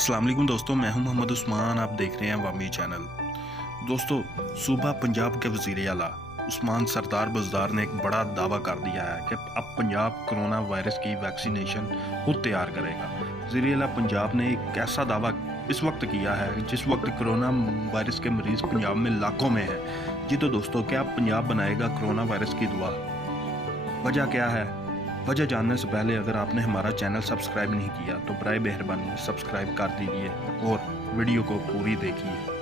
अस्सलाम वालेकुम दोस्तों, मैं हूं मोहम्मद उस्मान। आप देख रहे हैं वामी चैनल। दोस्तों, सूबा पंजाब के वज़ीर आला उस्मान सरदार बुज़दार ने एक बड़ा दावा कर दिया है कि अब पंजाब कोरोना वायरस की वैक्सीनेशन खुद तैयार करेगा। वज़ीर आला पंजाब ने एक ऐसा दावा इस वक्त किया है जिस वक्त कोरोना वायरस के मरीज़ पंजाब में लाखों में है। जी तो दोस्तों, क्या पंजाब बनाएगा कोरोना वायरस की दुआ? वजह क्या है? वजह जानने से पहले अगर आपने हमारा चैनल सब्सक्राइब नहीं किया तो बराए मेहरबानी सब्सक्राइब कर दीजिए और वीडियो को पूरी देखिए।